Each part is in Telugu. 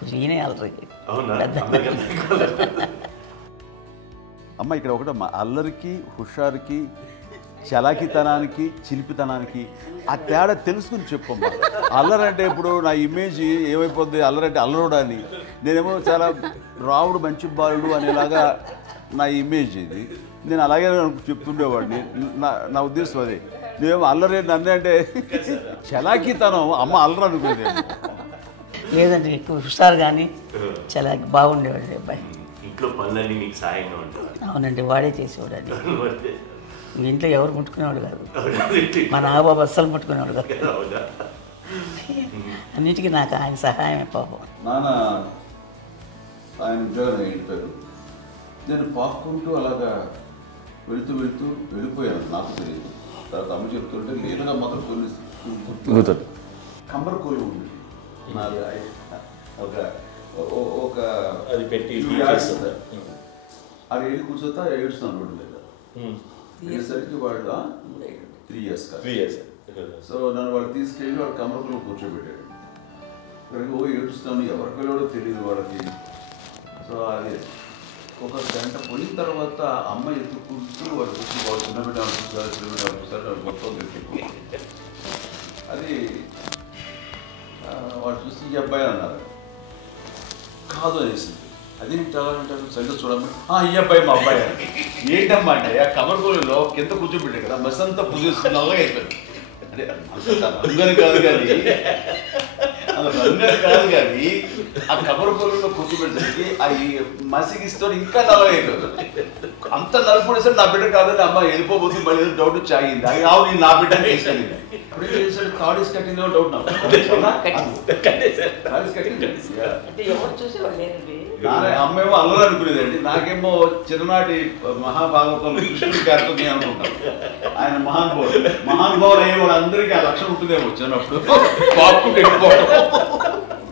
కొంచెం ఈయనే అల్లరి. అమ్మ ఇక్కడ ఒకటి అల్లరికి, హుషారుకి, చలాకితనానికి, చిలిపితనానికి ఆ తేడా తెలుసుకుని చెప్పమ్మా. అల్లరంటే ఇప్పుడు నా ఇమేజ్ ఏమైపోద్ది, అల్లరంటే అల్లరుడు అని, నేనేమో చాలా రావుడు మంచి బాలుడు అనేలాగా నా ఇమేజ్ ఇది. నేను అలాగే చెప్తుండేవాడిని. నా ఉద్దేశం అదే. నేనేమో అల్లరే నన్ను అంటే చలాకితనం, అమ్మ అల్లరు అనుకునేది. లేదంటే ఎక్కువ హుషారు కానీ చాలా బాగుండేవాడు అబ్బాయి. ఇంట్లో పనులన్నీ మీకు సాయంగా ఉంటాయి. అవునండి, వాడే చేసేవాడు. అది ఇంట్లో ఎవరు ముట్టుకునేవాడు కాదు. మా నాగబాబు అస్సలు ముట్టుకునేవాడు కాదు. అన్నిటికీ నాకు ఆయన సహాయమే పాపం. నాన్న ఆయన ఉద్యోగం వెళ్ళిపోయారు. నేను పాక్కుంటూ అలాగా వెళుతూ వెళ్ళిపోయాను. నాకు తెలియదు. తర్వాత అమ్మ చెప్తుంటే లేదుగా మాత్రం కొన్ని కంబరకోలు ఉంది నాది. ఒక అది పెట్టి అది వెళ్ళి కూర్చోతా ఏడుస్తున్నాను రోడ్డు మీద. వెళ్ళేసరికి వాళ్ళు 3 years సో నన్ను వాళ్ళు తీసుకెళ్ళి వాడు కంబరకులో కూర్చోబెట్టాడు. ఇక్కడికి ఏడుస్తాను, ఎవరికి వెళ్ళాడో తెలియదు వాళ్ళకి. సో అది ఒక గంట పోయిన తర్వాత అమ్మ ఎత్తుకుంటూ వాడు వచ్చి వాడు చిన్నబిడ్డ చూస్తారు మొత్తం తెచ్చి అది వాడు చూసి ఈ అబ్బాయి అన్నారు. కాదు అనేసింది. అది చాలా సరిగ్గా చూడమ్మా, ఈ అబ్బాయి మా అబ్బాయి అని. ఏంటమ్మా అంటే ఆ కమర్గోలులో కింద కూర్చోబెట్టాడు కదా, బస్ అంతా పూజేసుకున్నాగా అయిపోయింది. అంటే రంగని కాదు కానీ ఆ కమర్గోలులో కూర్చోబెట్టడానికి ఆ మసిగిస్తూ ఇంకా నల్లగా అయిపోయింది. అంత నలుపుడేసరి నా బిడ్డ కాదని అమ్మ వెళ్ళిపోబోతుంది. మళ్ళీ ఏదో డౌట్ వచ్చి ఆగింది. అది రావు నేను నా బిడ్డ వేసాను. థర్డ్ ఇస్ కట్టింగ్ డౌట్ నాకు. అమ్మేమో అల్లరు అనుకునేదండి. నాకేమో చిన్ననాటి మహాభాగవతం కృష్ణుడి కార్యక్రమం అనుకుంటాను. ఆయన మహానుభావులు అయ్యే వాళ్ళందరికీ ఆ లక్షణం ఉంటుందేమో చిన్నప్పుడు.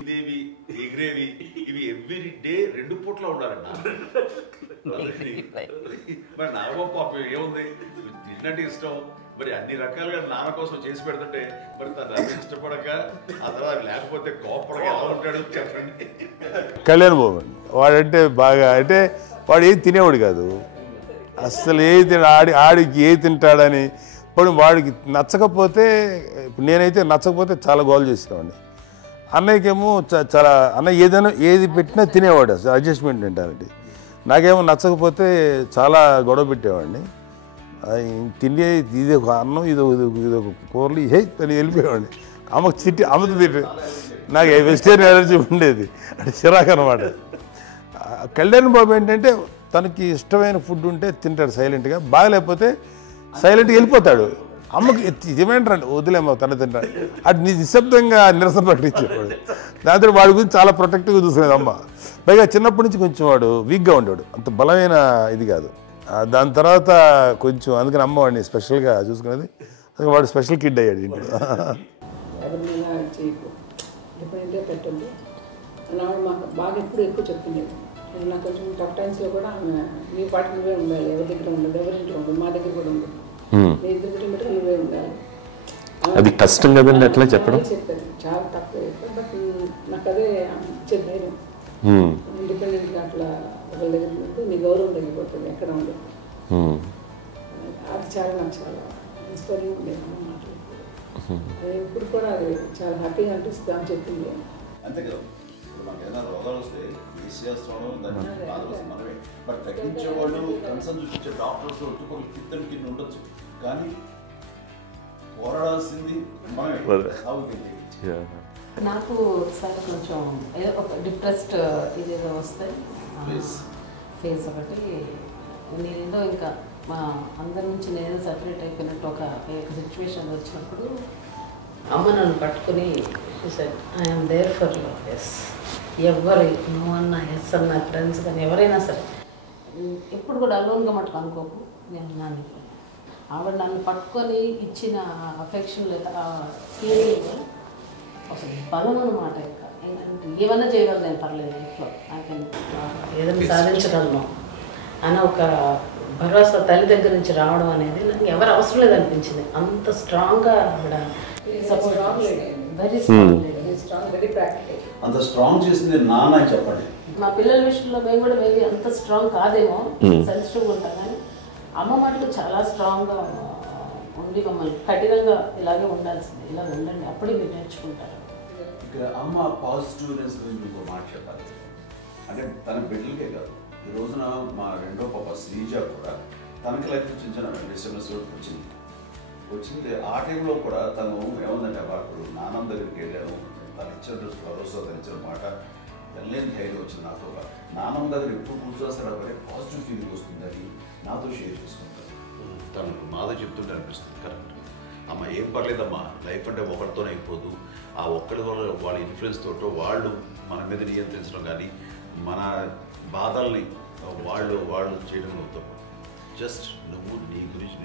ఇదేవి ఎగిరేవి ఇవి ఎవ్రీ డే 2 పూట్ల ఉండాలంట. మరి నాగబాబు పాపం ఏముంది, తిన్నట్టు ఇష్టం. మరి అన్ని రకాలుగా నాన్న కోసం చేసి పెడుతుంటే మరి తను అది ఇష్టపడక ఆ తర్వాత లేకపోతే కోపడక ఎలా ఉంటాడు చెప్పండి. కళ్యాణ్ బాబు వాడంటే బాగా, అంటే వాడు ఏది తినేవాడు కాదు అస్సలు. ఆడికి ఏది తింటాడని ఇప్పుడు వాడికి నచ్చకపోతే, ఇప్పుడు నేనైతే నచ్చకపోతే చాలా గోల్ చేసేవాడిని. అన్నయ్యకేమో చాలా అన్నయ్య ఏదైనా ఏది పెట్టినా తినేవాడు, అసలు అడ్జస్ట్మెంట్ మెంటాలిటీ. నాకేమో నచ్చకపోతే చాలా గొడవ పెట్టేవాడిని. తిండి ఇది ఒక అన్నం, ఇదొక కూరలు అని వెళ్ళిపోయేవాడిని. అమ్మకు అమ్మతో తింటే నాకు వెజిటేరియన్ ఎలర్జీ ఉండేది, అంటే చిరాకు అనమాట. కళ్యాణ్ బాబు ఏంటంటే తనకి ఇష్టమైన ఫుడ్ ఉంటే తింటాడు సైలెంట్గా, బాగలేకపోతే సైలెంట్గా వెళ్ళిపోతాడు. అమ్మకి ఏమంటారండి వదిలేమో తన తింటాడు, అటు నిశ్శబ్దంగా నిరసన ప్రకటించేవాడు. దాంతో వాడి గురించి చాలా ప్రొటెక్టివ్గా చూసుకునేది అమ్మ. పైగా చిన్నప్పటి నుంచి కొంచెం వాడు వీక్గా ఉండేవాడు, అంత బలమైన ఇది కాదు. దాని తర్వాత కొంచెం అందుకని అమ్మ వాడిని స్పెషల్గా చూసుకునేది. వాడు స్పెషల్ కిడ్ అయ్యాడు ఇంట్లో. మాకు బాగా ఎప్పుడు ఎక్కువ చెప్తుండేది. నాకు కొంచెం టఫ్ టైమ్స్లో కూడా మీ పాటి నువ్వే ఉండాలి, ఎవరి దగ్గర ఉండదు, ఎవరింట్లో ఉండదు, మా దగ్గర కూడా ఉండదు, మీ ఇద్దరు బట్టి నువ్వే ఉండాలి. అది కష్టం కదండి అట్లా చెప్పడం. చెప్పాను చాలా తక్కువ చెప్పాను. బట్ నాకు అదే ఇచ్చే ధైర్యం. ఇండిపెండెంట్గా అట్లా ఒకరి దగ్గర ఉంటే నీ గౌరవం తగ్గిపోతుంది, ఎక్కడ ఉండదు. అది చాలా నాకు చాలా ఇన్స్పైరింగ్ ఉండేది అమ్మ మాటలు. ఇప్పుడు కూడా అది చాలా హ్యాపీగా అనిపిస్తుంది అని చెప్పింది. అంతే కదా, మనకి ఏదైనా రోగాలు వస్తే చేసేస్తాను దాన్ని బాధలు మనమే. బట్ తగ్గించేవాళ్ళు కన్సర్న్ చూపించే డాక్టర్స్ ఒట్టుకోలు కింద ఉండొచ్చు, కానీ పోరాడాల్సింది మనమే. నాకు సార్ కొంచెం ఏదో ఒక డిప్రెస్డ్ ఇదేదో వస్తే ఫేస్ ఒకటి, నేనేదో ఇంకా మా అందరి నుంచి నేను సపరేట్ అయిపోయినట్టు ఒక సిచ్యువేషన్ వచ్చినప్పుడు అమ్మ నన్ను పట్టుకుని I'm there for you. Yes, ఎవరు నువ్వు అన్నా ఎస్ అన్న ఫ్రెండ్స్ కానీ ఎవరైనా సరే ఎప్పుడు కూడా అలోన్గా మటుకు అనుకోకు, నేను నాన్న. ఆవిడ నన్ను పట్టుకొని ఇచ్చిన అఫెక్షన్ లేదా ఫీలింగ్ అసలు బలం అన్నమాట. ఇంకా ఏమన్నా చేయగలను నేను, పర్లేదు లైఫ్లో నాకు ఏదైనా సాధించగలను అని ఒక భరోసా తల్లి దగ్గర నుంచి రావడం అనేది నాకు ఎవరు అవసరం లేదనిపించింది. అంత స్ట్రాంగ్గా ఆవిడ support, very strong lady. Strong, very practical. అంత స్ట్రాంగ్ చేసింది నాన్న చెప్పండి. మా పిల్లల విషయంలో మేము కూడా మేబీ అంత స్ట్రాంగ్ కాదేమో, సెన్సిటివ్గా ఉంటాం, కానీ అమ్మ మాటలు చాలా స్ట్రాంగ్గా ఉండి మమ్మల్ని కఠినంగా ఇలాగే ఉండాల్సింది, ఇలా ఉండండి, అప్పుడే మీరు నేర్చుకుంటారు. ఇక్కడ అమ్మ పాజిటివ్నెస్ గురించి ఇంకో మాట చెప్పాలి. అంటే తన బిడ్డలకే కాదు, ఈ రోజున మా రెండో పాప శ్రీజ కూడా తనకి లైఫ్ చిన్న డిస్టర్బెన్స్ వచ్చింది. ఆ టైంలో కూడా తను ఏముందంటే అప్పుడు నాన్నమ్మ దగ్గరికి వెళ్ళాను, తను ఇచ్చిన భరోసా, తను ఇచ్చిన మాట వెళ్ళలేని ధైర్యం వచ్చింది నాతో. నాన్నమ్మ దగ్గర ఎప్పుడు కూర్చోస్తాడు అప్పుడే పాజిటివ్ ఫీలింగ్ వస్తుందని నాతో షేర్ చేసుకుంటాను. తను మాతో చెప్తుంటే అనిపిస్తుంది కరెక్ట్. అమ్మ ఏం పర్లేదమ్మా, లైఫ్ అంటే ఒకరితోనే అయిపోదు, ఆ ఒక్కడి వల్ల వాళ్ళ ఇన్ఫ్లుయెన్స్ తోటో వాళ్ళు మన మీద నియంత్రించడం కానీ మన బాధల్ని వాళ్ళు చేయడం అవుతాం. జస్ట్ నువ్వు నీ గురించి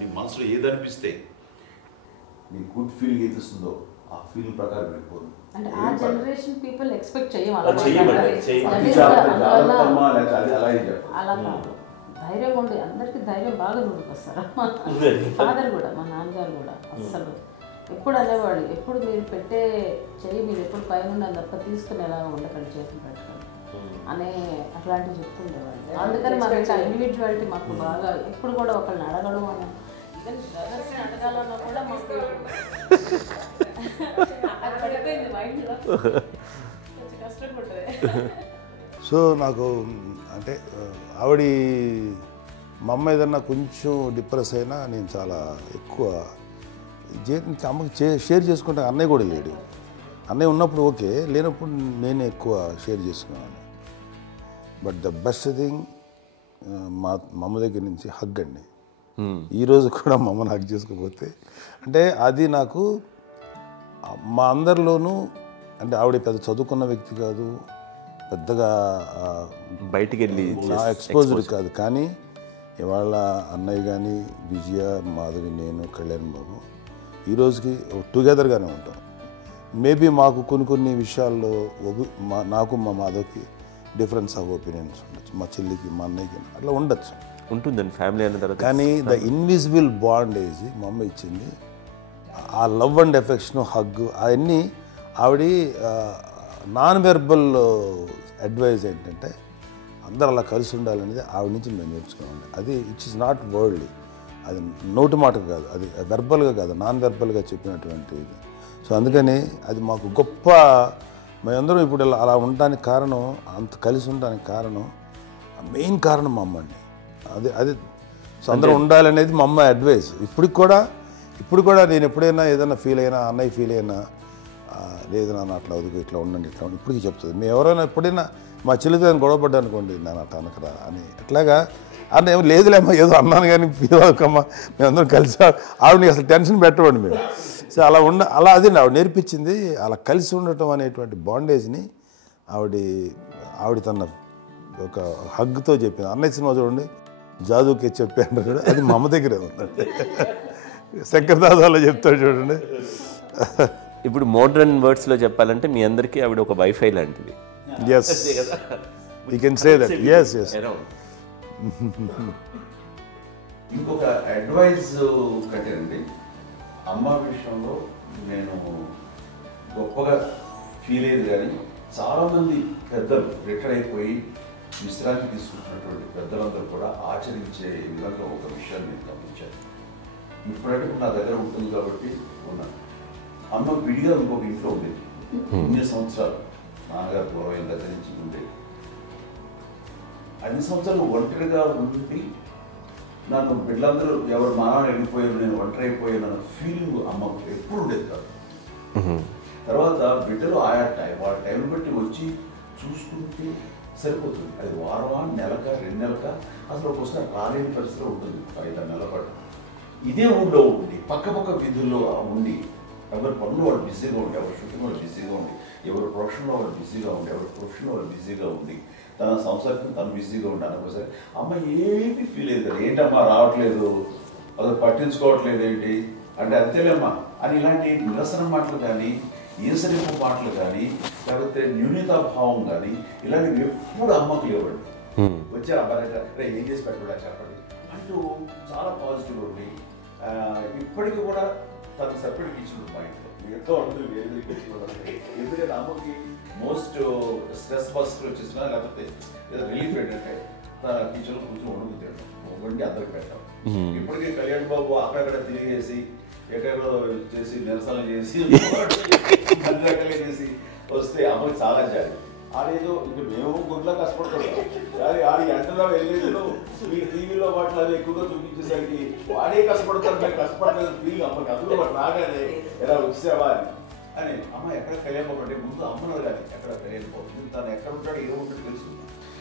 నీ మనసులో ఏదనిపిస్తే నీ గుడ్ ఫీలింగ్ ఏదిస్తుందో ఆ ఫీలింగ్ ప్రకారం వెళ్ళిపోదు. అంటే ఆ జనరేషన్ పీపుల్ ఎక్స్పెక్ట్ చేయం అలా కాదు. ధైర్యం ఉండి అందరికి ధైర్యం బాగా నూరుకొస్తారు. ఫాదర్ కూడా, మా నాన్నగారు కూడా అస్సలు ఎప్పుడు అనేవాళ్ళు, ఎప్పుడు మీరు పెట్టే చెయ్యి మీరు ఎప్పుడు పైన తప్ప తీసుకుని ఎలా ఉండకండి, చేతులు పెట్టుకొని అనే అట్లాంటివి చెప్తుండేవాళ్ళు. అందుకని మనకి ఆ ఇండివిజువాలిటీ మాకు బాగా, ఎప్పుడు కూడా ఒకళ్ళని అడగడం అని, ఈవెన్ బ్రదర్స్ని అడగాలన్నా కూడా మాకు అది పడిపోయింది మైండ్లో, కొంచెం కష్టంగా ఉంటుంది. సో నాకు అంటే ఆవిడ మా అమ్మ ఏదన్నా కొంచెం డిప్రెస్ అయినా నేను చాలా ఎక్కువ అమ్మకి షేర్ చేసుకుంటే, అన్నయ్య కూడా లేడు. అన్నయ్య ఉన్నప్పుడు ఓకే, లేనప్పుడు నేనే ఎక్కువ షేర్ చేసుకున్నాను. బట్ ద బెస్ట్ థింగ్ మా అమ్మ దగ్గర నుంచి హగ్ అండి. ఈరోజు కూడా మా అమ్మని హగ్ చేసుకోకపోతే అంటే అది నాకు మా అందరిలోనూ, అంటే ఆవిడ పెద్ద చదువుకున్న వ్యక్తి కాదు, పెద్దగా బయటికి వెళ్ళి ఎక్స్పోజర్ కాదు, కానీ ఇవాళ అన్నయ్య కానీ విజయ, మాధవి, నేను, కళ్యాణ్ బాబు ఈ రోజుకి టుగెదర్గానే ఉంటాం. మేబీ మాకు కొన్ని విషయాల్లో నాకు మా మాధవ్కి డిఫరెన్స్ ఆఫ్ ఒపీనియన్స్ ఉండొచ్చు, మా చెల్లికి, మా అన్నయ్యకి అట్లా ఉండొచ్చు, ఉంటుందండి ఫ్యామిలీ అన్న తర్వాత. కానీ ద ఇన్విజిబుల్ బాండేజ్ మా అమ్మ ఇచ్చింది, ఆ లవ్ అండ్ ఎఫెక్షన్, హగ్, అవన్నీ ఆవిడ నాన్ వెర్బల్ అడ్వైజ్ ఏంటంటే అందరూ అలా కలిసి ఉండాలనేది ఆవిడ నుంచి మేము నేర్చుకోవాలి. అది ఇట్స్ ఇస్ నాట్ వర్డ్లీ, అది నోటి మాట కాదు, అది వెర్బల్గా కాదు, నాన్ వెర్బల్గా చెప్పినటువంటి ఇది. సో అందుకని అది మాకు గొప్ప, మేమందరం ఇప్పుడు అలా ఉండడానికి కారణం, అంత కలిసి ఉండడానికి కారణం, మెయిన్ కారణం మా అమ్మ అండి. అది సో అందరూ ఉండాలనేది మా అమ్మ అడ్వైస్. ఇప్పుడు కూడా నేను ఎప్పుడైనా ఏదైనా ఫీల్ అయినా, అన్నయ్య ఫీల్ అయినా, లేదు నాన్న అట్లా వదుకు, ఇట్లా ఉండండి, ఇట్లా ఉండి, ఇప్పటికీ చెప్తుంది. మేము ఎవరైనా ఎప్పుడైనా మా చెల్లితో గొడవపడ్డా అనుకోండి, నేను అట్లా అనకరా అని, ఎట్లాగా అన్న ఏమో లేదులేమ్మా, ఏదో అన్నాను కానీ ఫీల్ అవ్వకమ్మా, మేమందరం కలిసి, ఆవిడని అసలు టెన్షన్ పెట్టవండి మేము. సో అలా అది ఆవిడ నేర్పించింది, అలా కలిసి ఉండటం అనేటువంటి బాండేజ్ని ఆవిడ తన ఒక హగ్తో చెప్పింది. అన్నయ్య సినిమా చూడండి, జాదూకి చెప్పాను కూడా, అది మా అమ్మ దగ్గరే ఉందండి. శంకర్ దాదాలో చెప్తాడు చూడండి. ఇప్పుడు మోడ్రన్ వర్డ్స్లో చెప్పాలంటే మీ అందరికీ ఆవిడ ఒక వైఫై లాంటిది. Yes, you can say that. Yes. ఇంకొక అడ్వైజ్ కట్టండి, అమ్మ విషయంలో నేను గొప్పగా ఫీల్ అయ్యేది, కానీ చాలామంది పెద్దలు రిటైర్ అయిపోయి విశ్రాంతి తీసుకుంటున్నటువంటి పెద్దలందరూ కూడా ఆచరించే విధంగా ఒక విషయాన్ని నేను గమనించాను. ఇప్పుడంటే నా దగ్గర ఉంటుంది కాబట్టి ఉన్నాను. అమ్మ విడిగా ఇంకొక ఇంట్లో ఉండేది, 9 సంవత్సరాలు నాన్నగారు పూర్వమైన దగ్గర నుంచి ఉండేది. 5 సంవత్సరాలు ఒంటరిగా ఉండి నన్ను బిడ్డలందరూ ఎవరు మానాన్ని వెళ్ళిపోయారు, నేను ఒంటరి అయిపోయాను అన్న ఫీలింగ్ అమ్మకు ఎప్పుడు ఉండేది కాదు. తర్వాత బిడ్డలు ఆయా వాళ్ళ టైం బట్టి వచ్చి చూసుకుంటే సరిపోతుంది. అది వారమా, నెలక, 2 నెలక, అసలు ఒకసారి రాలేని పరిస్థితిలో ఉంటుంది. 5-6 నెలల పాటు ఇదే ఊళ్ళో ఉండి, పక్క విధుల్లో ఉండి, ఎవరి పనులు వాళ్ళు బిజీగా ఉండి, ఎవరి షూటింగ్ వాళ్ళు బిజీగా ఉండి, ఎవరి ప్రొఫెషన్లో వాళ్ళు బిజీగా ఉండి, ఎవరి ప్రొఫెషన్లో వాళ్ళు బిజీగా ఉండి, తన సంసారం తను బిజీగా ఉంటాను. ఒకసారి అమ్మ ఏమీ ఫీల్ అయ్యేది, ఏంటమ్మా రావట్లేదు, అసలు పట్టించుకోవట్లేదు ఏంటి అంటే, అంతేలేమ్మా అని ఇలాంటి నిరసన మాటలు కానీ, ఈసరింపు మాటలు కానీ, లేకపోతే న్యూనతాభావం కానీ ఇలాంటివి ఎప్పుడు అమ్మకు లేవండి. వచ్చారు అబ్బాయి ఏం చేసి పెట్టడా చెప్పండి అంటూ చాలా పాజిటివ్ ఉండి, ఇప్పటికీ కూడా తను సపరేట్గా ఇచ్చిండు మా ఇంట్లో. మిగతా ఉంటుంది వేరే ఎందుకంటే అమ్మకి మోస్ట్ స్ట్రెస్ బస్టర్ వచ్చేసినా లేకపోతే ఏదో రిలీఫ్ ఏంటంటే తన కిచెన్లో కూర్చొని వండుకు తింటాం వండి అందరికి పెట్టాం. ఇప్పటికీ కళ్యాణ్ బాబు అక్కడక్కడ తిరిగేసి ఎక్కడో చేసి నిరసన చేసి అన్ని రకాలుగా చేసి వస్తే అమ్మకి చాలా జాలి. ఆడేదో ఇంక మేము గుడ్లా కష్టపడుతున్నాం కానీ ఆడి ఎంటలో వెళ్ళేదిలో మీ టీవీలో వాటిలో అది ఎక్కువగా చూపించేసరికి వాడే కష్టపడతారు, మేము కష్టపడలేదు ఫీల్ అమ్మకి. అందులో వాడు రాగానే ఎలా వచ్చావా అని అమ్మ ఎక్కడ కళ్యాణ్ బాబు అంటే ముందు అమ్మను కానీ ఎక్కడ కళ్యాణ్ బాబు తను ఎక్కడ ఉంటాడు ఏదో ఉంటాడు తెలుసు.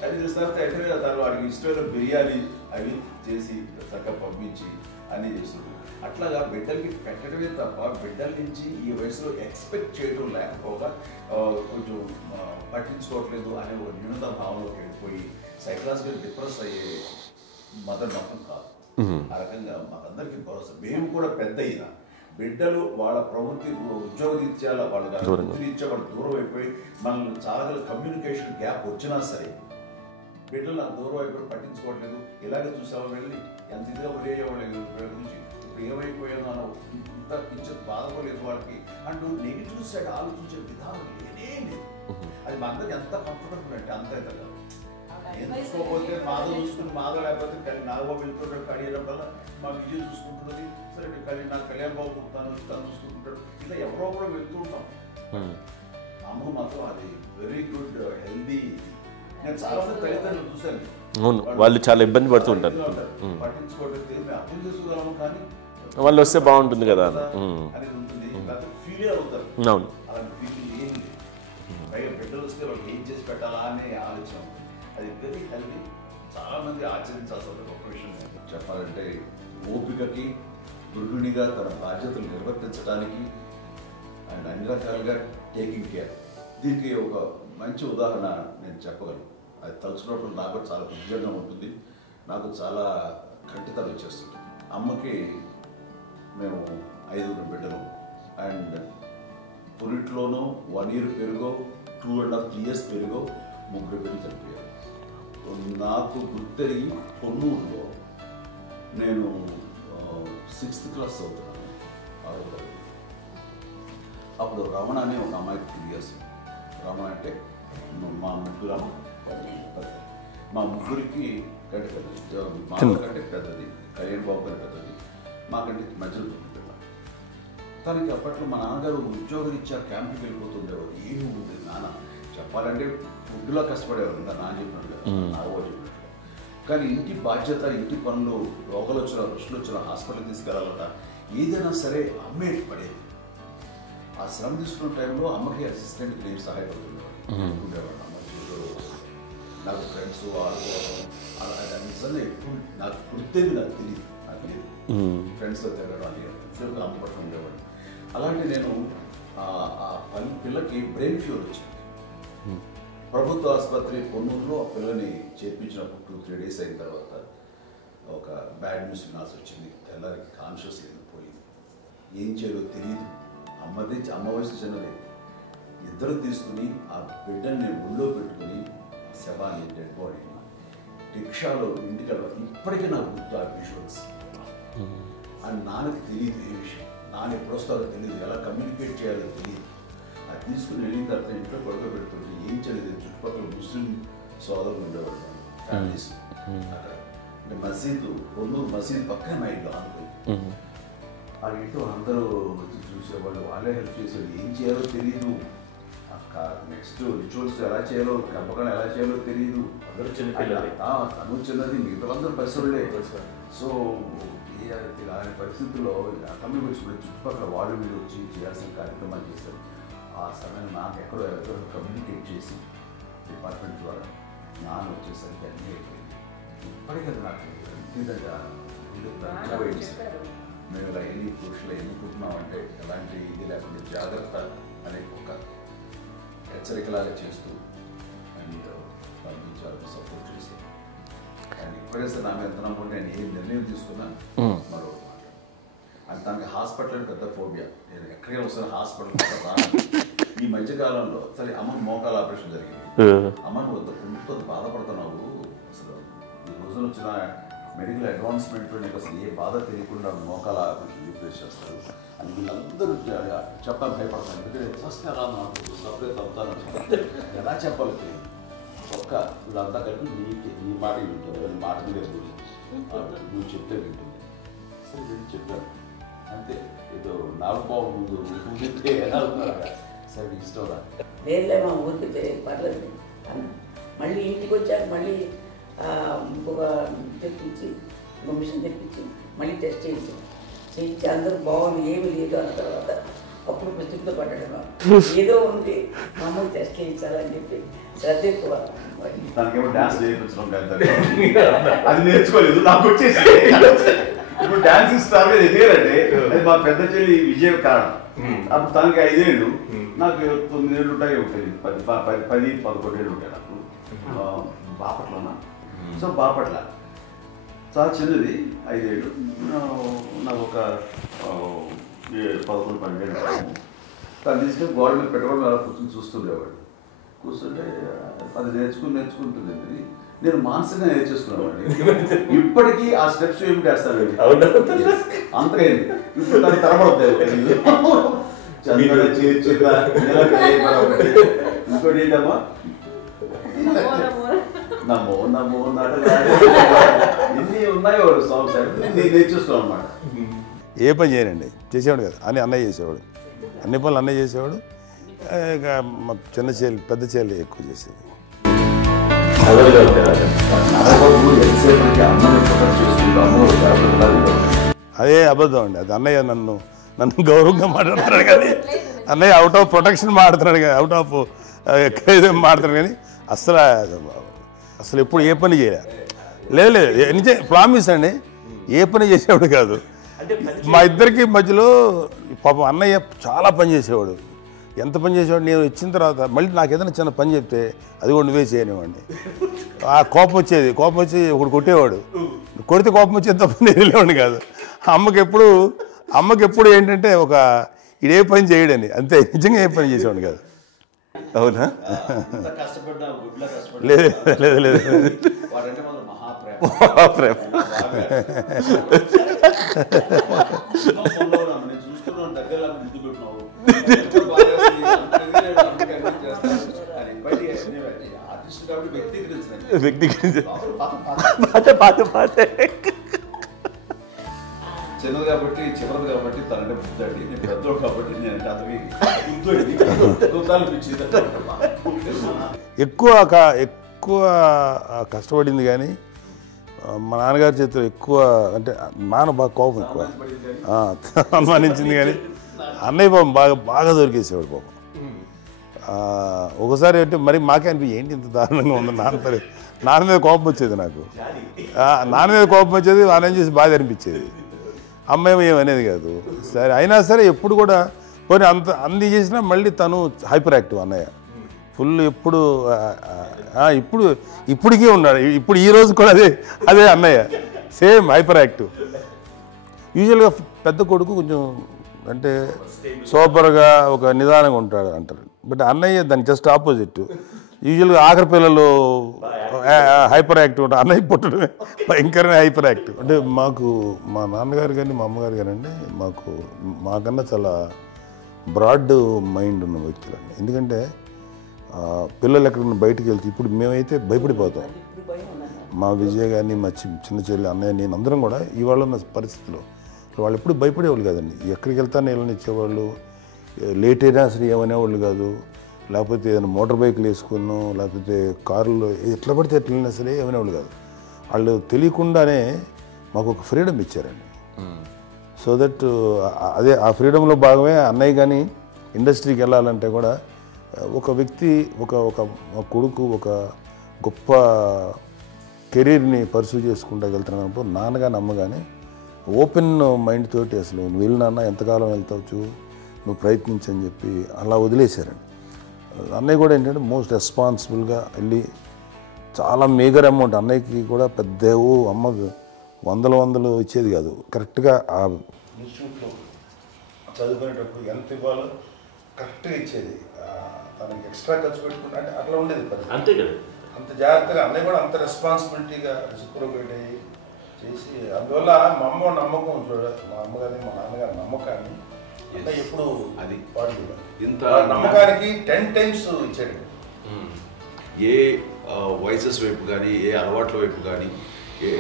అది చూసిన తర్వాత ఎక్కడ తను వాడికి ఇష్టమైన బిర్యానీ అవి చేసి చక్కగా పంపించి అన్నీ చేస్తుంది. అట్లాగా బిడ్డలకి పెట్టడమే తప్ప బిడ్డల నుంచి ఈ వయసులో ఎక్స్పెక్ట్ చేయడం లేకపోగా కొంచెం పట్టించుకోవట్లేదు అనే ఒక న్యూనత భావంలోకి వెళ్ళిపోయి సైకలాజికల్ డిప్రెస్ అయ్యే మదర్ మాత్రం కాదు. ఆ రకంగా మాకందరికీ భరోసా. మేము కూడా పెద్ద అయినా బిడ్డలు వాళ్ళ ప్రవృత్తి ఉద్యోగరీత్యాల వాళ్ళు వృత్తిరీత్యా వాళ్ళు దూరం అయిపోయి మనల్ని చాలా కమ్యూనికేషన్ గ్యాప్ వచ్చినా సరే బిడ్డలు నాకు దూరం అయిపోయి పట్టించుకోవట్లేదు. ఇలాగే చూసావా వెళ్ళి ఎంత ఇదిగా వదిలేవాళ్ళు వీళ్ళ గురించి ఇప్పుడు ఏమైపోయాను అన్న ఇంత పిక్చర్ బాధపడలేదు వాళ్ళకి అంటూ నెగిటివ్ సైడ్ ఆలోచించే విధానం లేనే లేదు. అది మా అందరికి ఎంత కంఫర్టబుల్ అంటే అంతే కదా. ఏం చూసుకోకపోతే మాధవ చూసుకుని మాధవ లేకపోతే నాగబాబు వెళ్తుంటాడు కడియడం వల్ల మా విజయ్ చూసుకుంటున్నది సరే నాకు కళ్యాణ్ బాబు తను చూసుకుంటుంటాడు. ఇలా ఎవరో కూడా వెళ్తూ ఉంటాం. అమ్మ మాత్రం అది వెరీ గుడ్ హెల్దీ. నేను చాలా మంది తల్లిదండ్రులు చూశాను వాళ్ళు చాలా ఇబ్బంది పడుతూ ఉంటారు. పట్టించుకోవట్లేదు మేము అర్థం చేసుకోగలము కానీ వాళ్ళు వస్తే బాగుంటుంది కదా అనేది ఉంటుంది. ఫీల్ అవుతారు. అవును అలాంటి ఫీల్ ఏం లేదు. పైగా బిడ్డలు వస్తే వాళ్ళకి ఏం చేసి పెట్టాలా అనే ఆలోచన. అది వెరీ హెల్దీ. చాలా మంది ఆచరించాల్సిన గొప్ప విషయం చెప్పాలంటే ఓపికకి గృహిణిగా తన బాధ్యతలు నిర్వర్తించడానికి అండ్ అన్ని రకాలుగా టేకింగ్ కేర్. దీనికి ఒక మంచి ఉదాహరణ నేను చెప్పగలను. అది తలుచుకున్నప్పుడు నాకు చాలా ఉద్యోగంగా ఉంటుంది. నాకు చాలా కంటితలు వచ్చేస్తుంది. అమ్మకి మేము 5 బిడ్డలు అండ్ పురిట్లోనూ 1 year పెరుగో 2.5 years పెరుగో 3 బిడ్డలు చనిపోయారు. నాకు గుర్తెరిగి పొన్నూరులో నేను 6th class చదువుతున్నాను 6వ తరగతి. అప్పుడు రమణ అనే ఒక అమ్మాయికి 2 years. రమణ అంటే మా ముగ్గురికి కంటే పెద్దది, మా కంటే పెద్దది, కళ్యాణ్ బాబు కంటే పెద్దది, మాకంటే మధ్యలో పిల్ల. తనకి అప్పట్లో మా నాన్నగారు ఉద్యోగరీత్యా క్యాంప్కి వెళ్ళిపోతుండేవారు. ఏమి ఉంటుంది నాన్న చెప్పాలంటే ఫుడ్లో కష్టపడేవారు ఇంకా నాన్న చెప్పినట్టు కదా నాగో చెప్పినట్టు. కానీ ఇంటి బాధ్యత ఇంటి పనులు రోగాలు వచ్చినా రుచులు వచ్చినా హాస్పిటల్కి తీసుకెళ్ళాలట ఏదైనా సరే అమ్మే పడేది. ఆ శ్రమ తీసుకున్న టైంలో అమ్మకి అసిస్టెంట్కి నేను సహాయపడుతుండేవాడు. అమ్మ నాకు ఫ్రెండ్స్ ఆడుకోవడం అలా నిజంగా ఎప్పుడు నాకు గుర్తేది నాకు తెలియదు. నాకు లేదు ఫ్రెండ్స్తో తిరగడం అని ఫ్రెండ్స్తో అమ్మపడుతూ ఉండేవాడు. అలాంటి నేను ఆ పిల్లకి బ్రెయిన్ ఫ్యూర్ వచ్చింది. ప్రభుత్వ ఆసుపత్రి పొన్నూరులో ఆ పిల్లని చేర్పించినప్పుడు 2-3 days అయిన తర్వాత ఒక బ్యాడ్ న్యూస్ వినాల్సి వచ్చింది. తెల్లారికి కాన్షియస్ పోయింది. ఏం చేయాలో తెలియదు. అమ్మ వయసు చిన్నదే. ఇద్దరు తీసుకుని ఆ బిడ్డని ఒళ్ళో పెట్టుకుని శవాన్ని డెడ్ బాడీని రిక్షాలో ఇంటికి వెళ్ళాలి. ఇప్పటికీ నాకు గుర్తు ఆ విజువల్స్. అని నాన్నకి తెలియదు ఏ విషయం. నాన్న ఎప్పుడు వస్తారో తెలియదు, ఎలా కమ్యూనికేట్ చేయాలో తెలియదు. అది తీసుకుని వెళ్ళిన తర్వాత ఇంట్లో పడుకోబెడుతుంటే ఏం చేయలేదు. చుట్టుపక్కల ముస్లిం సోదరులు ఉండేవాళ్ళు ఫ్యామిలీస్ అక్కడ. అంటే మసీదు పొన్నూరు మసీదు పక్కన మా ఇల్లు అనుకుని ఆ ఇంట్లో అందరూ వచ్చి చూసేవాళ్ళు. వాళ్ళే హెల్ప్ చేసేవాళ్ళు. ఏం చేయాలో తెలియదు. నెక్స్ట్ రిచువల్స్ ఎలా చేయాలో గంపకం ఎలా చేయాలో తెలియదు. అందరూ చిన్నపిల్లలే. తను చిన్నది మిగతాందరూ పరిసరులే. సో అలాంటి పరిస్థితుల్లో అక్కడికి వచ్చినప్పుడు చుట్టుపక్కల వాళ్ళు వీళ్ళు వచ్చి చేయాల్సిన కార్యక్రమాలు చేశారు. ఆ సమయం నాకు ఎక్కడో కమ్యూనికేట్ చేసి డిపార్ట్మెంట్ ద్వారా నాన్న వచ్చేసరికి అన్నీ అయిపోయింది. ఇప్పటికీ నాకు మేము ఇలా ఎన్ని పురుషులు ఎన్నుకుంటున్నామంటే ఎలాంటి ఇది లేకుండా జాగ్రత్త అనే ఒక హెచ్చరికలాగా చేస్తూ అండ్ పంపించాలని సపోర్ట్ చేసి అండ్ ఇప్పుడైతే నా మీద ఎంత నమ్ముకుంటే నేను ఏ నిర్ణయం తీసుకున్నా మరో అది తనకి హాస్పిటల్ పెద్ద ఫోబియా. నేను ఎక్కడికి వస్తాను హాస్పిటల్ రాను. ఈ మధ్యకాలంలో సరే అమ్మ మోకాల ఆపరేషన్ జరిగింది. అమ్మ నువ్వు కుంటుతో బాధపడుతున్నావు. అసలు ఈ రోజున వచ్చిన మెడికల్ అడ్వాన్స్మెంట్లో నీకు అసలు ఏ బాధ తెలియకుండా మోకాల రీప్లేస్ చేస్తారు అని వీళ్ళందరూ చెప్పడానికి భయపడతాను. ఎందుకంటే ఫస్ట్ ఎలా నాకు సపరేట్ అవుతాను ఎలా చెప్పాలి తెలియదు. ఒక్క వీళ్ళంతా కలిపి నీ మాట వింటారు, నీ మాట మీద నువ్వు చెప్తే వింటుంది. సరే నేను చెప్పాను అంతే, ఏదో నాగబాబు ముందు చెప్తే ఎలా ఉన్నారా సరే ఇష్టం రా లేదులే మా ఊరికి పర్లేదు అన్న. మళ్ళీ ఇంటికి వచ్చాక మళ్ళీ ఇంకొక తెప్పించి ఇంకో మిషన్ తెప్పించి మళ్ళీ టెస్ట్ చేయించి అందరూ బాగుంది ఏమి లేదు అన్న తర్వాత అప్పుడు ప్రతితో పట్టడం ఏదో ఉంది మామూలు టెస్ట్ చేయించాలని చెప్పి శ్రద్ధ ఎక్కువ. దానికేమో డాన్స్ చేయించడం అది నేర్చుకోలేదు, నాకు వచ్చేసి ఇప్పుడు డాన్స్ స్టార్ మీద ఎదిగారంటే అది మా పెద్ద చెల్లి విజయ కారణం. అప్పుడు తనకి 5 ఏళ్ళు, నాకు 9 ఏళ్ళు ఉంటాయి, ఉంటుంది 10-11 ఏళ్ళు ఉంటాయి నాకు. బాపట్లనా, సో బాపట్ల చాలా చిన్నది 5 ఏళ్ళు, నాకు ఒక 11-12 ఏళ్ళు. తను తీసుకొని గోడ మీద పెట్టుకోవడం అలా కూర్చొని చూస్తుండేవాడు. కూర్చుంటే అది నేర్చుకుంటుంది. నేను మానసికంగా నేర్చేసుకున్నాను. ఇప్పటికీ ఆ స్టెప్స్ ఏమిటి వేస్తాను అంతగా ఇప్పుడు దాన్ని తరబడతాయి. ఇంకోటి ఏంటమ్మా నమ్మో నమ్మో ఎన్ని ఉన్నాయో సాంగ్స్ నేను నేర్చేస్తున్నాను అనమాట. ఏ పని చేయనండి, చేసేవాడు కదా అని అన్నయ్య చేసేవాడు, అన్ని పనులు అన్నయ్య చేసేవాడు. ఇక మా చిన్న చెల్లి పెద్ద చెల్లి ఎక్కువ చేసేది. అదే అబద్ధం అండి, అది అన్నయ్య నన్ను గౌరవంగా మాట్లాడుతున్నాడు కానీ అన్నయ్య అవుట్ ఆఫ్ ప్రొటెక్షన్ మాట్లాడుతున్నాడు కానీ అవుట్ ఆఫ్ మాట్లాడుతున్నాడు కానీ అసలు ఎప్పుడు ఏ పని చేయలే. లేదు ప్రామిస్ అండి, ఏ పని చేసేవాడు కాదు. మా ఇద్దరికి మధ్యలో పాపం అన్నయ్య చాలా పని చేసేవాడు. ఎంత పని చేసేవాడు, నేను ఇచ్చిన తర్వాత మళ్ళీ నాకు ఏదైనా చిన్న పని చెప్తే అది కూడా నువ్వే చేయనివ్వండి. ఆ కోపం వచ్చి ఒకడు కొట్టేవాడు, కొడితే కోపం వచ్చేది తప్ప నేను వెళ్ళేవాడిని కాదు. అమ్మకి ఎప్పుడు ఏంటంటే ఒక ఇదే పని చేయడని, అంతే, నిజంగా ఏ పని చేసేవాడు కాదు. అవునా? లేదు లేదు లేదు మహాప్రేమ. చిన్నది కాబట్టి చివరిది కాబట్టి తనంటే బుద్ధండి, నేను పెద్దోడు కాబట్టి నేను ఎక్కువ కష్టపడింది కానీ మా నాన్నగారి చేతిలో ఎక్కువ అంటే నాన్న బాగా కోపం ఎక్కువ అనుమానించింది కానీ అన్నయ్య పాపం బాగా దొరికేసేవాడు పాపం. ఒకసారి అంటే మరి మాకే అనిపించి ఏంటి ఇంత దారుణంగా ఉంది నాన్న మీద కోపం వచ్చేది నాకు. నాన్న మీద కోపం వచ్చేది, నాన్న ఏం చేసి బాధ అనిపించేది. అమ్మాయి ఏమనేది కాదు. సరే అయినా సరే ఎప్పుడు కూడా పోనీ అంది చేసినా మళ్ళీ తను హైపర్ యాక్టివ్ అన్నయ్య ఫుల్. ఇప్పటికీ ఉన్నాడు, ఇప్పుడు ఈ రోజు కూడా అదే అన్నయ్య సేమ్ హైపర్ యాక్టివ్. యూజువల్గా పెద్ద కొడుకు కొంచెం అంటే సూపర్గా ఒక నిదానంగా ఉంటాడు అంటారు, బట్ అన్నయ్య దానికి జస్ట్ ఆపోజిట్. యూజువల్గా ఆఖరి పిల్లలు హైపర్ యాక్టివ్ ఉంటారు, అన్నయ్య పుట్టడమే భయంకరమైన హైపర్ యాక్టివ్. అంటే మాకు మా నాన్నగారు కానీ మా అమ్మగారు కానండి మాకన్నా చాలా బ్రాడ్ మైండ్ ఉన్న వ్యక్తులండి. ఎందుకంటే పిల్లలు ఎక్కడన్నా బయటకు వెళ్తే ఇప్పుడు మేమైతే భయపడిపోతాం. మా విజయ్ కానీ మా చిన్న చెల్లి అన్నయ్య నేను అందరం కూడా ఇవాళ ఉన్న పరిస్థితిలో వాళ్ళు ఎప్పుడు భయపడేవాళ్ళు కాదండి. ఎక్కడికి వెళ్తాను నీళ్ళని ఇచ్చేవాళ్ళు, లేట్ అయినా అసలు ఏమనేవాళ్ళు కాదు. లేకపోతే ఏదైనా మోటార్ బైక్లు వేసుకున్నాం, లేకపోతే కారులో ఎట్లా పడితే ఎట్లయినా సరే ఏమనేవాళ్ళు కాదు. వాళ్ళు తెలియకుండానే మాకు ఒక ఫ్రీడమ్ ఇచ్చారండి. సో దట్ అదే ఆ ఫ్రీడంలో భాగమే అన్నయ్య కానీ ఇండస్ట్రీకి వెళ్ళాలంటే కూడా ఒక వ్యక్తి ఒక కొడుకు ఒక గొప్ప కెరీర్ని పర్సూ చేసుకుంటూ వెళ్తున్నప్పుడు నాన్నగాని అమ్మగానే ఓపెన్ మైండ్ తోటి అసలు నువ్వు వెళ్ళినా ఎంతకాలం వెళ్తావచ్చు, నువ్వు ప్రయత్నించని చెప్పి అలా వదిలేశారండి. అన్నయ్య కూడా ఏంటంటే మోస్ట్ రెస్పాన్సిబుల్గా వెళ్ళి చాలా మేజర్ అమౌంట్ అన్నయ్యకి కూడా పెద్ద అమ్మకు వందలు ఇచ్చేది కాదు. కరెక్ట్గా ఆ ఇన్స్టిట్యూట్లో చదువుకునేటప్పుడు ఎంత ఇవ్వాలో కరెక్ట్గా ఇచ్చేది. తనకి ఎక్స్ట్రా ఖర్చు పెట్టుకుంటే అంటే అట్లా ఉండేది పరిస్థితి. అంతే కదా, అంత జాగ్రత్తగా అన్నయ్య కూడా అంత రెస్పాన్సిబిలిటీగా రెసిప్రోకేట్ అయ్యి చేసి అందువల్ల మా అమ్మ నమ్మకం చూడ, మా అమ్మగారి మా నాన్నగారి నమ్మకాన్ని ఎప్పుడు అది వాడు ఇంత నమ్మకానికి 10 times ఇచ్చాడు. ఏ వయసెస్ వైపు కానీ ఏ అలవాట్ల వైపు కానీ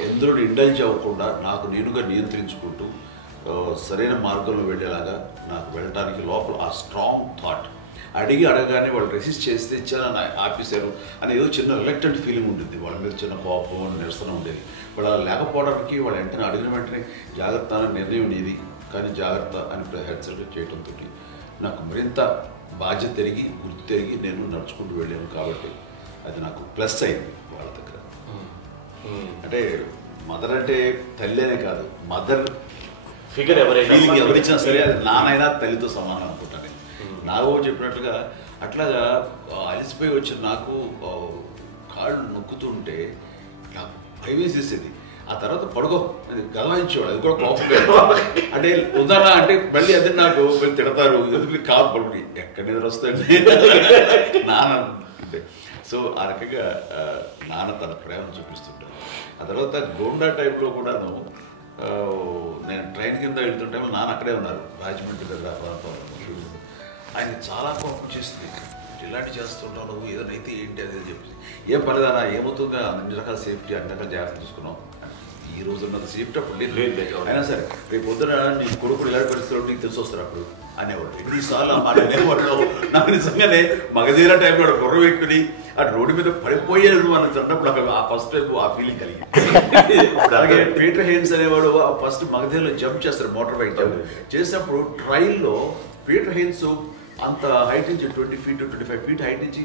ఎందులో ఇండల్జ్ అవ్వకుండా నాకు నేనుగా నియంత్రించుకుంటూ సరైన మార్గంలో వెళ్ళేలాగా నాకు వెళ్ళడానికి లోపల ఆ స్ట్రాంగ్ థాట్ అడగగానే వాళ్ళు రెసిస్ట్ చేస్తే ఇచ్చానని ఆపేశారు అని ఏదో చిన్న రిలక్టెంట్ ఫీలింగ్ ఉంటుంది. వాళ్ళ మీద చిన్న కోపం నిరసన ఉండేది. వాళ్ళు అలా లేకపోవడానికి వాళ్ళు వెంటనే అడిగిన వెంటనే జాగ్రత్త అనే నిర్ణయం ఉండేది. కానీ జాగ్రత్త అని హెచ్చరిక చేయడంతో నాకు మరింత బాధ్యత తిరిగి గుర్తు తిరిగి నేను నడుచుకుంటూ వెళ్ళాను. కాబట్టి అది నాకు ప్లస్ అయింది వాళ్ళ దగ్గర. అంటే మదర్ అంటే తల్లి అనే కాదు, మదర్ ఫిగర్ ఫీలింగ్ ఎవరిచ్చినా సరే అది నానైనా తల్లితో సమానం అనుకుంటాను. నాగో చెప్పినట్లుగా అట్లాగా అలిసిపోయి వచ్చిన నాకు కాళ్ళు నొక్కుతుంటే నాకు భయం వేసేసేది. ఆ తర్వాత పడుకో అది గలవాయించేవాడు, అది కూడా కోపం. అంటే ఉదాహరణ అంటే మళ్ళీ అదే నాకు తిడతారు, ఎందుకు కాదు పడుకుని ఎక్కడ నిద్ర వస్తాయండి నాన్న అంటే. సో ఆ రకంగా నాన్న తన ప్రేమ చూపిస్తుంటారు. ఆ తర్వాత గోండా టైప్లో కూడాను నేను ట్రైన్ కింద వెళ్తుంటే నాన్న అక్కడే ఉన్నారు, రాజమండ్రి దగ్గర ప్రాంతంలో. ఆయన చాలా కోపం చేస్తుంది, ఇలాంటి చేస్తుంటావు నువ్వు, ఏదైనా అయితే ఏంటి అదే చెప్పి. ఏం పర్లేదన్నా ఏమవుతుందో అన్ని రకాల సేఫ్టీ అన్ని రకాల జాగ్రత్త తీసుకున్నాం. ఈ రోజు ఉన్నంత సేఫ్టీ అప్పుడు లేదు. అయినా సరే రేపు పొద్దున నీ కొడుకులు ఇలాంటి పరిస్థితులు నీకు తెలిసి వస్తారు అప్పుడు అనేవాడు. ఎన్నిసార్లు మాట అనేవాడు. నాకు నిజంగానే మగధీర టైంలో గుర్ర వేసుకుని ఆ రోడ్డు మీద పడిపోయాడు అని అన్నప్పుడు నాకు ఆ ఫస్ట్ టైం ఆ ఫీలింగ్ కలిగింది. అలాగే పీటర్ హెయిన్స్ అనేవాడు ఫస్ట్ మగధీరలో జంప్ చేస్తారు, మోటార్ బైక్ జంప్ చేసినప్పుడు ట్రైల్లో పీటర్ హెయిన్స్ అంత హైట్ నుంచి 20 feet 25 feet హైట్ నుంచి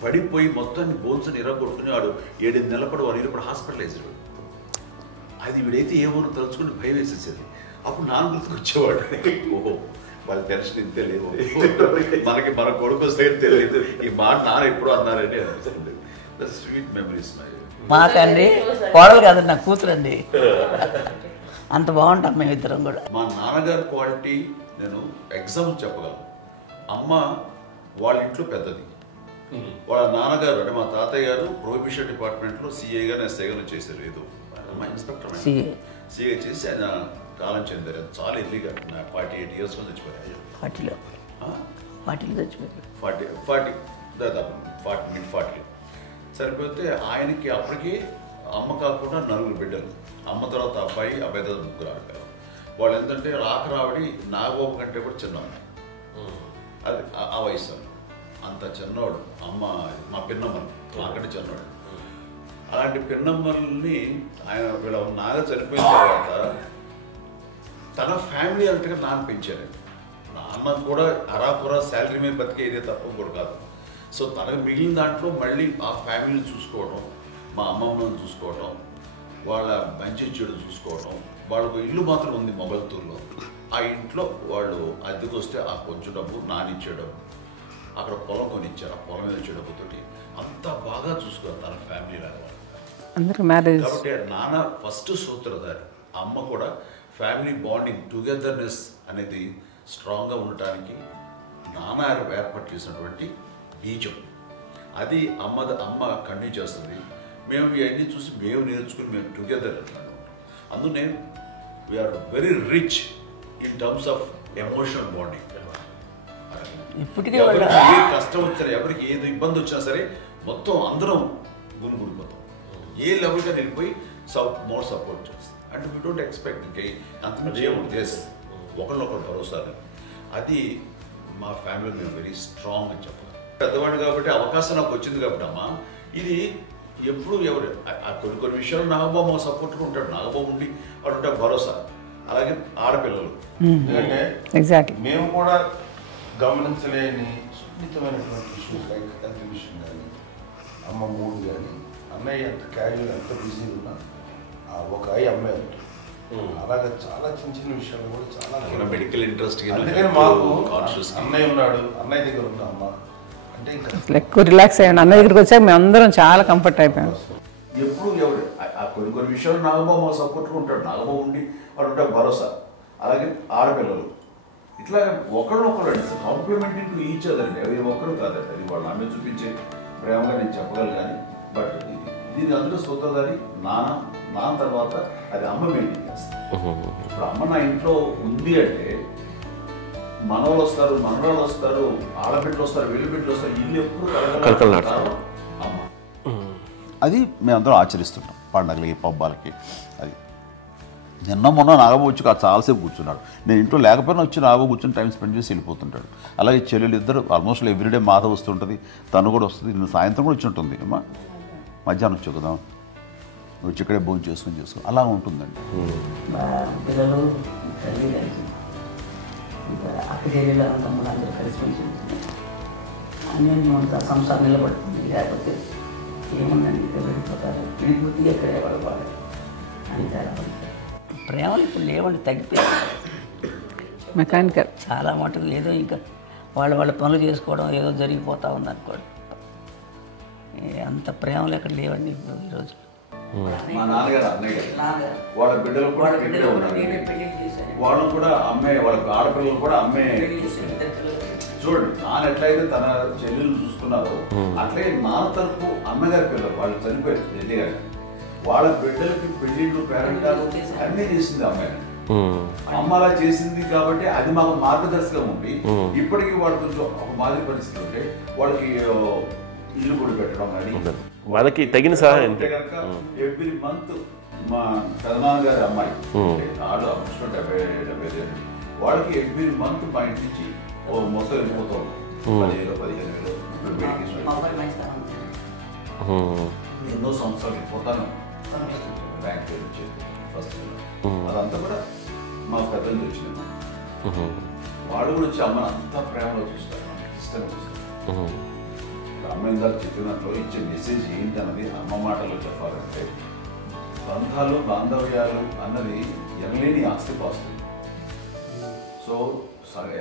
పడిపోయి మొత్తాన్ని బోన్స్ ఇరగొట్టుకుని వాడు 7 నెలల పాటు 1 year హాస్పిటలైజ్డ్. అది వీడైతే ఏమో తలుచుకుని భయం వేసేసేది. అప్పుడు నాన్న గుర్తుకు వచ్చేవాడు, ఓహో వాళ్ళ టెన్షన్ ఇంతే లేదు, మనకి మన కొడుకు వస్తే తెలియదు ఈ మాట నాన్న ఎప్పుడు అన్నారంటే అనిపిస్తుంది. Sweet memories. మా తండ్రి కోడలు కాదండి, నా కూతురండి. అంత బాగుంటాం మేమిద్దరం కూడా. మా నాన్నగారి క్వాలిటీ నేను ఎగ్జాంపుల్ చెప్పగలను. అమ్మ వాళ్ళ ఇంట్లో పెద్దది, వాళ్ళ నాన్నగారు అంటే మా తాతయ్య గారు ప్రొహిబిషన్ డిపార్ట్మెంట్లో సిఏగా ఎస్ఐగా చేశారు. ఏదో మా ఇన్స్పెక్టర్ సిఏ చేసి ఆయన కాలం చెందారు. చాలా ఎర్లీగా 48 years చచ్చిపోయారు. 40 చచ్చిపోయారు. 40 దాదాపు 40 సరిపోతే ఆయనకి అప్పటికి అమ్మ కాకుండా 4 బిడ్డలు. అమ్మ తర్వాత అబ్బాయి తర్వాత 3 ఆడపిల్లలు. వాళ్ళు ఏంటంటే రాకరావడి నాగబాబు కంటే కూడా చిన్నవాడు. అది ఆ వయసు అంత చిన్నవాడు. అమ్మ మా పిన్నమ్మని నాకంటే చిన్నవాడు. అలాంటి పిన్నమ్మల్ని ఆయన వీళ్ళ నాగ చనిపోయిన తర్వాత తన ఫ్యామిలీ అంతగా నాన్న పెంచారు. నాన్న కూడా అరాపురా శాలరీ మీద బతికేదే తప్ప కూడా కాదు. సో తనకు మిగిలిన దాంట్లో మళ్ళీ ఆ ఫ్యామిలీని చూసుకోవడం, మా అమ్మమ్మని చూసుకోవడం, వాళ్ళ మంచి చెడు చూసుకోవడం. వాళ్ళకు ఇల్లు మాత్రం ఉంది మొగల్తూరులో. ఆ ఇంట్లో వాళ్ళు అద్దెకు వస్తే ఆ కొంచెం డబ్బు నానిచ్చే డబ్బు, అక్కడ పొలం కొనిచ్చారు, ఆ పొలం మీద వచ్చే డబ్బుతోటి అంతా బాగా చూసుకోరు తన ఫ్యామిలీ లాగా. కాబట్టి నాన్న ఫస్ట్ సూత్రధారి. అమ్మ కూడా ఫ్యామిలీ బాండింగ్ టుగెదర్నెస్ అనేది స్ట్రాంగ్గా ఉండటానికి నాన్న ఏర్పాటు చేసినటువంటి బీజం. అది అమ్మ కంటిన్యూ చేస్తుంది. మేము ఇవన్నీ చూసి మేము నేర్చుకుని మేము టుగెదర్ అంటున్నాం. అందునే we are very rich in terms of emotional bonding. ఎవరికి ఏ కష్టం వచ్చినా, ఎవరికి ఏది ఇబ్బంది వచ్చినా సరే మొత్తం అందరం గుమిగూడిపోతాం. ఏ లెవెల్గా వెళ్ళిపోయి మోర్ సపోర్ట్ చేస్తాం. అంటే వీ డోంట్ ఎక్స్పెక్ట్ ఇంకా అంతమంది ఏముంటుంది ఒకరినొకరు భరోసా. అది మా ఫ్యామిలీ మేము వెరీ స్ట్రాంగ్ అని చెప్పాలి. పెద్దవాడు కాబట్టి అవకాశం నాకు వచ్చింది కాబట్టి అమ్మ ఇది ఎప్పుడు ఎవరు కొన్ని విషయాలు నాగబాబు మా సపోర్ట్గా ఉంటాడు. నాగబాబు ఉండి వాడు ఉంటాడు భరోసా. అలాగే ఆడపిల్లలు ఎందుకంటే మేము కూడా గమనించలేని సున్నితమైనటువంటి ఇష్యూస్ లైక్ హెల్త్ విషయం కానీ, అమ్మ మూడు కానీ, అన్నయ్య ఎంత క్యాజువల్ ఎంత బిజీ ఉన్నా ఒక అమ్మాయి ఉంటుంది. అలాగే చాలా చిన్న చిన్న విషయాలు కూడా చాలా మెడికల్ ఇంట్రెస్ట్. అందుకని మాకు అన్నయ్య ఉన్నాడు, అన్నయ్య దగ్గర ఉన్న అమ్మ అంటే ఇంకా ఎక్కువ రిలాక్స్ అయ్యాను. అన్నయ్య దగ్గరికి వచ్చాక మేము అందరం చాలా కంఫర్ట్ అయిపోయాం. ఎప్పుడు ఎవరు కొన్ని విషయాలు నాగబాబు మా సపోర్ట్గా ఉంటాడు. నాగబాబు ఉండి వాడు ఉంటాడు భరోసా. అలాగే ఆడపిల్లలు ఇట్లా ఒకరినొకరు అండి కాంప్లిమెంటింగ్ టు ఈచ్ అదర్ అండి. అవి ఒక్కరు కాదండి. అది వాళ్ళు ఆమె చూపించే ప్రేమగా నేను చెప్పగలను. కానీ బట్ దీని అందులో సూత్రధారి నాన్న తర్వాత అది అమ్మ మెయింటైన్ చేస్తుంది. ఇప్పుడు అమ్మ నా ఇంట్లో ఉంది అంటే మనవాళ్ళు వస్తారు, మనవాళ్ళు వస్తారు, ఆడబిడ్డలు వస్తారు, వెల్లుబిడ్డలు వస్తారు, ఇల్లు ఎప్పుడు కలకలాడతారు అమ్మ. అది మేమందరం ఆచరిస్తుంటాం పండగలకి, పబ్బాలకి. అది నిన్న మొన్న నాగబాబు వచ్చి చాలాసేపు కూర్చున్నాడు. నేను ఇంట్లో లేకపోయినా వచ్చి నాగబాబు కూర్చొని టైం స్పెండ్ చేసి వెళ్ళిపోతుంటాడు. అలాగే చెల్లెలు ఇద్దరు ఆల్మోస్ట్ ఎవ్రీడే మాత వస్తుంటుంది, తను కూడా వస్తుంది. నిన్న సాయంత్రం కూడా వచ్చి ఉంటుంది. అమ్మా మధ్యాహ్నం వచ్చి కదా వచ్చి ఇక్కడే భోజనం చేసుకుని అలా ఉంటుందండి. పిల్లలు తల్లి కలిసి ఇంకా అక్క చెల్లెలు తమ్ముడు అందరూ కలిసిమెలిసి అన్నీ అంతా సంసారం నిలబడుతుంది. లేకపోతే ఏముందండి ఇక్కడ వెళ్ళిపోతారు, విడిపోతే ఎక్కడే పడవాలి అని చాలా ప్రేమలు ఇప్పుడు లేవండి, తగ్గిపోయాయి. మెకానికల్ చాలా మటుకు ఏదో ఇంకా వాళ్ళ పనులు చేసుకోవడం ఏదో జరిగిపోతూ ఉంది అనుకోండి. అంత ప్రేమలు ఎక్కడ లేవండి ఇప్పుడు ఈరోజు. మా నాన్నగారు అన్నయ్య వాళ్ళ బిడ్డలు కూడా ఇక్కడే ఉన్నారు. వాళ్ళు కూడా అమ్మే, వాళ్ళ ఆడపిల్లలు కూడా అమ్మే. చూడండి నాన్న ఎట్లయితే తన చెల్లెలు చూసుకున్నారో అట్లే నాన్న తరపు అమ్మగారి పిల్లలు వాళ్ళు చనిపోయారు జల్లి గారు. వాళ్ళ బిడ్డలకి పెళ్లిళ్ళు, పేరెంటాలు అన్నీ చేసింది అమ్మాయి. అమ్మ అలా చేసింది కాబట్టి అది మాకు మార్గదర్శకం ఉంది. ఇప్పటికీ వాళ్ళు కొంచెం ఒక మాదిరి పరిస్థితి ఉంటే వాళ్ళకి ఇల్లు కూడా పెట్టడం కానీ వాళ్ళకి తగిన సహాయం ఎవ్రీ మంత్ మా పెదనాన్న గారి అమ్మాయి వాళ్ళు ఆల్మోస్ట్ 70 వాళ్ళకి ఎవ్రీ మంత్ మా ఇంటి నుంచి మొత్తం వెళ్ళిపోతాం 10,000-15,000 ఎన్నో సంవత్సరాలు వెళ్ళిపోతాను బ్యాంక్ ఫస్ట్. అదంతా కూడా మా పెద్దలు వచ్చింది. వాళ్ళు కూడా వచ్చి అమ్మని అంతా ప్రేమలో చూస్తారు, ఇష్టంగా చూస్తారు. అమ్మ ఇందాక చెప్పినట్లు ఇచ్చే మెసేజ్ ఏంటి అన్నది అమ్మ మాటల్లో చెప్పాలంటే బంధాలు, బాంధవ్యాలు అన్నది ఎనలేని ఆస్తిపాస్తులు. సో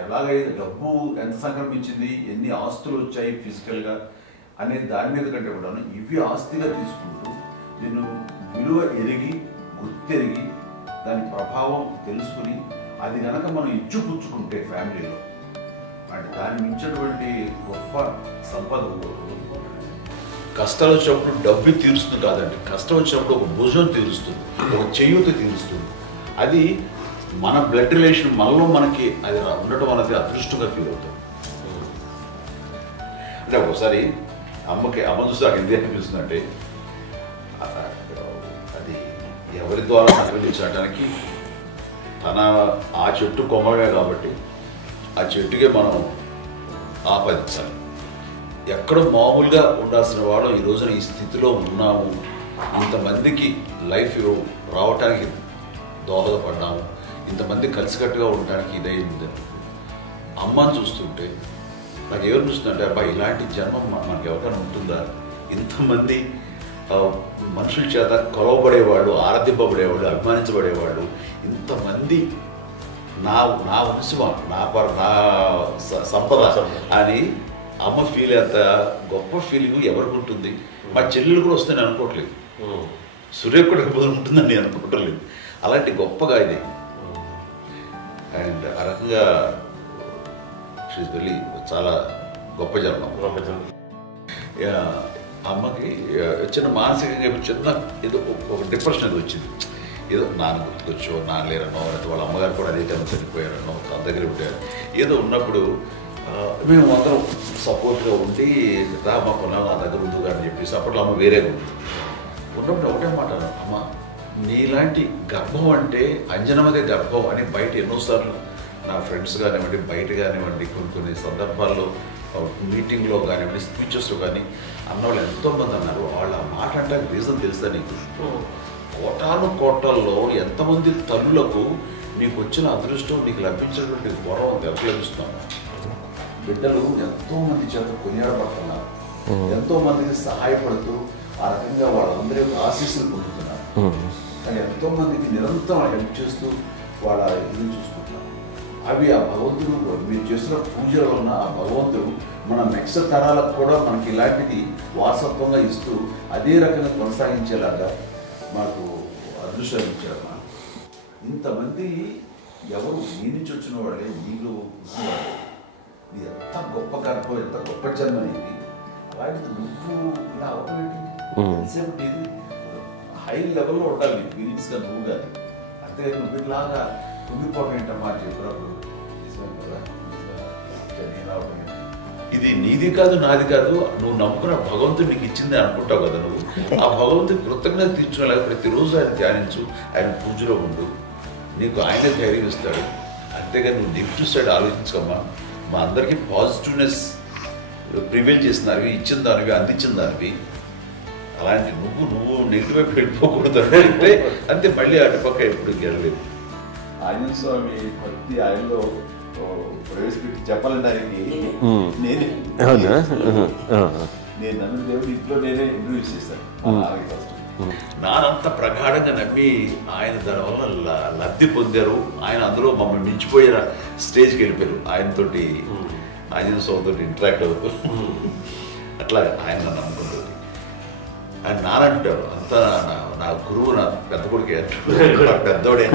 ఎలాగైతే డబ్బు ఎంత సంక్రమించింది, ఎన్ని ఆస్తులు వచ్చాయి ఫిజికల్గా అనే దాని మీద కంటే కూడా ఇవి ఆస్తిగా తీసుకుంటూ దీన్ని విలువ ఎరిగి, గుర్తెరిగి, దాని ప్రభావం తెలుసుకుని అది కనుక మనం ఇచ్చుపుచ్చుకుంటే ఫ్యామిలీలో అంటే దాన్ని మించినటువంటి గొప్ప సంపద. కష్టాలు వచ్చినప్పుడు డబ్బు తీరుస్తుంది కాదండి, కష్టం వచ్చినప్పుడు ఒక భుజం తీరుస్తుంది, ఒక చేయూత తీరుస్తుంది. అది మన బ్లడ్ రిలేషన్ మనలో మనకి అది ఉండటం అనేది అదృష్టంగా ఫీల్ అవుతాం. అంటే ఒకసారి అమ్మ చూసి నాకు ఎందుకు అనిపిస్తుంది అంటే అది ఎవరి ద్వారా అనుభవించడానికి తన ఆ చెట్టు కొమ్మగా కాబట్టి ఆ చెట్టుకే మనం ఆపాదించాలి. ఎక్కడో మామూలుగా ఉండాల్సిన వాడు ఈ రోజున ఈ స్థితిలో ఉన్నాము, ఇంతమందికి లైఫ్ రావటానికి దోహదపడ్డాము, ఇంతమంది కలిసికట్టుగా ఉండడానికి ఇదైంది. అమ్మని చూస్తుంటే నాకు ఏమనిపిస్తుందంటే అబ్బాయి ఇలాంటి జన్మం మనకి ఎవరికైనా ఉంటుందా? ఇంతమంది మనుషుల చేత కొలవబడేవాడు, ఆరాధింపబడేవాడు, అభిమానించబడేవాడు, ఇంతమంది నా వంశమా, నా సంపద అని అమ్మ ఫీల్ అంత గొప్ప ఫీలింగ్ ఎవరికి ఉంటుంది? మా చెల్లెలు కూడా వస్తుందని అనుకోవట్లేదు, సూర్య కూడా ఉంటుందని నేను అనుకోవట్లేదు. అలాంటి గొప్పగా ఇది. అండ్ ఆ రకంగా షీఈస్ వెరీ చాలా గొప్ప జన్మం. అమ్మకి చిన్న మానసికంగా చిన్న ఏదో ఒక డిప్రెషన్ అది వచ్చింది. ఏదో నాన్న గుర్తుకొచ్చో, నాన్న లేరనో, లేకపోతే వాళ్ళ అమ్మగారు కూడా అదే టైం చనిపోయారనో, తన దగ్గర ఉంటారు ఏదో ఉన్నప్పుడు మేము అందరం సపోర్ట్గా ఉండి మా కొన్నా నా దగ్గర ఉంది అని చెప్పేసి అప్పట్లో అమ్మ వేరేగా ఉంది. ఉన్నప్పుడు ఒకటే మాట అమ్మ నీలాంటి గర్భం అంటే అంజనమదే గర్భం అని బయట ఎన్నోసార్లు నా ఫ్రెండ్స్ కానివ్వండి, బయట కానివ్వండి, కొన్ని సందర్భాల్లో మీటింగ్లో కానివ్వండి, స్పీచెస్లో కానీ అన్నవాళ్ళు ఎంతోమంది అన్నారు. వాళ్ళ మాట అంటే రీజన్ తెలుసా నీకు? కోటాల్లో ఎంతమంది తల్లులకు నీకు వచ్చిన అదృష్టం, నీకు లభించినటువంటి గౌరవం ఎవరు లభిస్తున్నాను? బిడ్డలు ఎంతోమంది చేత కొనియాడబడుతున్నారు, ఎంతోమందికి సహాయపడుతూ ఆ రకంగా వాళ్ళందరి యొక్క ఆశీస్సులు పొందుతున్నారు. కానీ ఎంతోమందికి నిరంతరం హెల్ప్ చేస్తూ వాళ్ళ ఇది చూసుకుంటున్నారు. అవి ఆ భగవంతుడు మీరు చేస్తున్న పూజలో ఉన్న ఆ భగవంతుడు మన నెక్స్ట్ తరాలకు కూడా మనకి ఇలాంటిది వారసత్వంగా ఇస్తూ అదే రకంగా కొనసాగించేలాగా మాకు అదృష్టాన్ని ఇచ్చారు. ఇంతమంది ఎవరు మీ నుంచి వచ్చిన వాళ్ళే, మీరు ఇది ఎంత గొప్ప గర్భం, ఎంత గొప్ప జన్మ అనేది వాడికి నువ్వు ఇలా అవడం ఎంతసేపు ఇది హై లెవెల్లో ఉండాలి ఫీలింగ్స్గా నువ్వు కానీ అంతే నువ్వు ఇలాగా ఉండిపోవడం ఏంటమ్మా అని చెప్పినప్పుడు ఇది నీది కాదు నాది కాదు నువ్వు నమ్ముకున్న భగవంతుడు నీకు ఇచ్చింది అనుకుంటావు కదా నువ్వు ఆ భగవంతుడి కృతజ్ఞత తీర్చుకోలేక ప్రతిరోజు ఆయన ధ్యానించు ఆయన పూజలో ఉండు నీకు ఆయన ధైర్యం ఇస్తాడు అంతేగాని నువ్వు నెగిటివ్ సైడ్ ఆలోచించుకోమ్మా మా అందరికీ పాజిటివ్నెస్ ప్రివైల్ చేసిన దానివి ఇచ్చిన దానివి అందించిన దానివి అలాంటి నువ్వు నెగిటివ్ వైపు వెళ్ళిపోకూడదు అంటే అంతే మళ్ళీ అటుపక్క ఎప్పుడు గెలలేదు ఆంజనేయ స్వామి భక్తి ఆయనలో ప్రవేశపెట్టి చెప్పాలంటే ఆయనకి నేనే నేను నన్ను దేవుడు ఇంట్లో నేనే ఇంట్రడ్యూస్ చేస్తాను నానంత ప్రగాఢంగా నమ్మి ఆయన దానివల్ల లబ్ధి పొందారు ఆయన అందులో మమ్మల్ని మించిపోయే స్టేజ్కి వెళ్ళిపోయారు ఆయనతోటి ఆంజనేయ స్వామితో ఇంటరాక్ట్ అవుతూ అట్లా ఆయన నమ్ముకుంటుంది ఆయన నానంటారు అంతా నా గురువు నా పెద్ద కొడుకే అంటారు పెద్దోడే